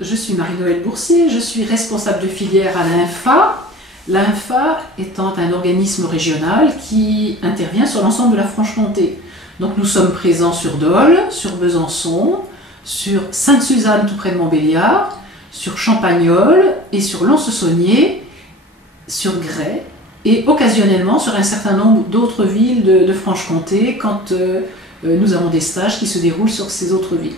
Je suis Marie-Noëlle Boursier, je suis responsable de filière à l'INFA. L'INFA étant un organisme régional qui intervient sur l'ensemble de la Franche-Comté. Donc nous sommes présents sur Dole, sur Besançon, sur Sainte-Suzanne tout près de Montbéliard, sur Champagnole et sur Lons-le-Saunier, sur Grès et occasionnellement sur un certain nombre d'autres villes de Franche-Comté quand nous avons des stages qui se déroulent sur ces autres villes.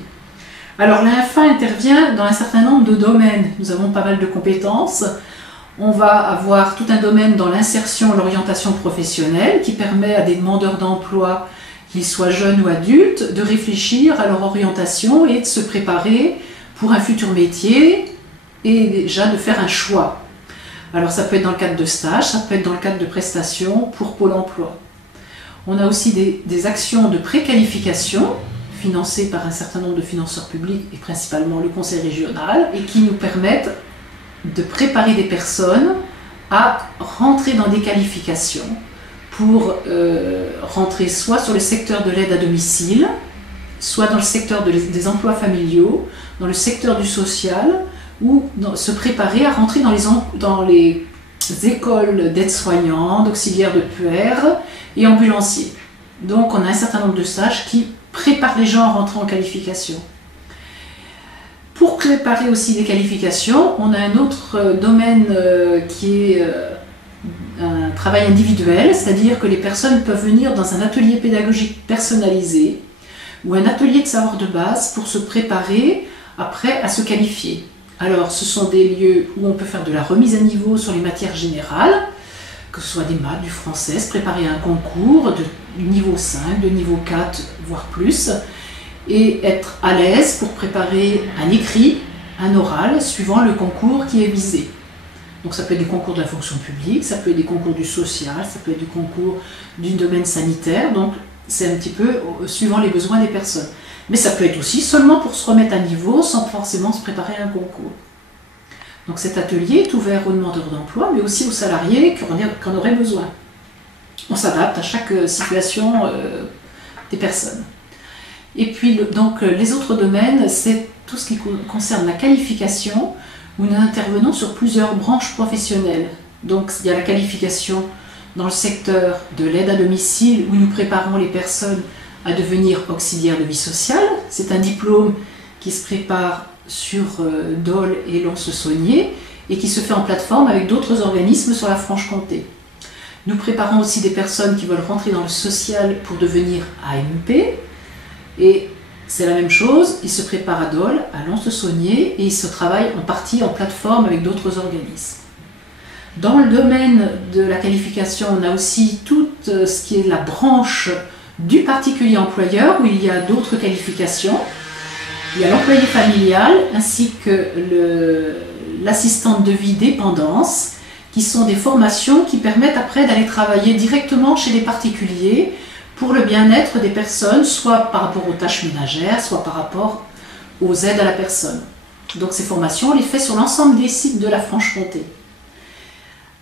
Alors l'INFA intervient dans un certain nombre de domaines. Nous avons pas mal de compétences. On va avoir tout un domaine dans l'insertion et l'orientation professionnelle qui permet à des demandeurs d'emploi, qu'ils soient jeunes ou adultes, de réfléchir à leur orientation et de se préparer pour un futur métier et déjà de faire un choix. Alors ça peut être dans le cadre de stages, ça peut être dans le cadre de prestations pour Pôle emploi. On a aussi des actions de préqualification financées par un certain nombre de financeurs publics et principalement le conseil régional et qui nous permettent de préparer des personnes à rentrer dans des qualifications pour rentrer soit sur le secteur de l'aide à domicile, soit dans le secteur des emplois familiaux, dans le secteur du social, ou se préparer à rentrer dans les écoles d'aides-soignants, d'auxiliaires de puère et ambulanciers. Donc on a un certain nombre de stages qui préparent les gens à rentrer en qualification. Pour préparer aussi des qualifications, on a un autre domaine qui est un travail individuel, c'est-à-dire que les personnes peuvent venir dans un atelier pédagogique personnalisé ou un atelier de savoir de base pour se préparer après à se qualifier. Alors ce sont des lieux où on peut faire de la remise à niveau sur les matières générales, que ce soit des maths, du français, se préparer à un concours de niveau 5, de niveau 4, voire plus, et être à l'aise pour préparer un écrit, un oral, suivant le concours qui est visé. Donc ça peut être des concours de la fonction publique, ça peut être des concours du social, ça peut être du concours du domaine sanitaire, donc c'est un petit peu suivant les besoins des personnes. Mais ça peut être aussi seulement pour se remettre à niveau sans forcément se préparer à un concours. Donc cet atelier est ouvert aux demandeurs d'emploi, mais aussi aux salariés qui en auraient besoin. On s'adapte à chaque situation des personnes. Et puis donc, les autres domaines, c'est tout ce qui concerne la qualification, où nous intervenons sur plusieurs branches professionnelles. Donc il y a la qualification dans le secteur de l'aide à domicile, où nous préparons les personnes à devenir auxiliaires de vie sociale. C'est un diplôme qui se prépare sur Dole et Lons-le-Saunier et qui se fait en plateforme avec d'autres organismes sur la Franche-Comté. Nous préparons aussi des personnes qui veulent rentrer dans le social pour devenir AMP. Et c'est la même chose, ils se préparent à Dole, à Lons-le-Saunier et ils se travaillent en partie en plateforme avec d'autres organismes. Dans le domaine de la qualification, on a aussi tout ce qui est la branche du particulier employeur où il y a d'autres qualifications. Il y a l'employé familial ainsi que l'assistante de vie dépendance qui sont des formations qui permettent après d'aller travailler directement chez les particuliers pour le bien-être des personnes, soit par rapport aux tâches ménagères, soit par rapport aux aides à la personne. Donc ces formations, on les fait sur l'ensemble des sites de la Franche-Comté.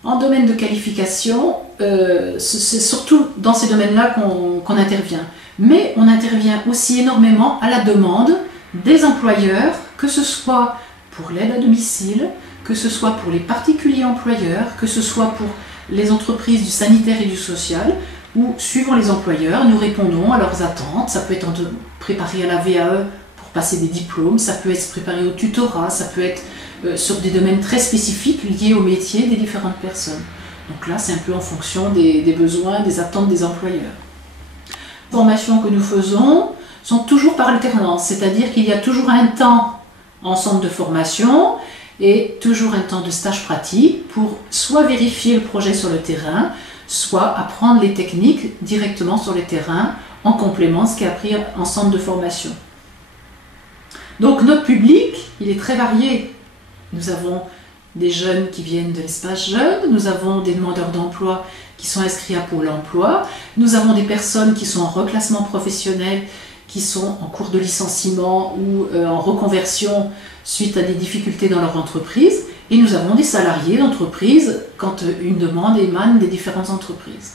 En domaine de qualification, c'est surtout dans ces domaines-là qu'on intervient. Mais on intervient aussi énormément à la demande des employeurs, que ce soit pour l'aide à domicile, que ce soit pour les particuliers employeurs, que ce soit pour les entreprises du sanitaire et du social, où, suivant les employeurs, nous répondons à leurs attentes. Ça peut être préparer à la VAE pour passer des diplômes, ça peut être se préparer au tutorat, ça peut être sur des domaines très spécifiques liés au métier des différentes personnes. Donc là, c'est un peu en fonction des besoins, des attentes des employeurs. Les formations que nous faisons sont toujours par alternance, c'est-à-dire qu'il y a toujours un temps en centre de formation et toujours un temps de stage pratique pour soit vérifier le projet sur le terrain, soit apprendre les techniques directement sur le terrain en complément de ce qui est appris en centre de formation. Donc notre public, il est très varié. Nous avons des jeunes qui viennent de l'espace jeune, nous avons des demandeurs d'emploi qui sont inscrits à Pôle emploi, nous avons des personnes qui sont en reclassement professionnel, qui sont en cours de licenciement ou en reconversion suite à des difficultés dans leur entreprise, et nous avons des salariés d'entreprise quand une demande émane des différentes entreprises.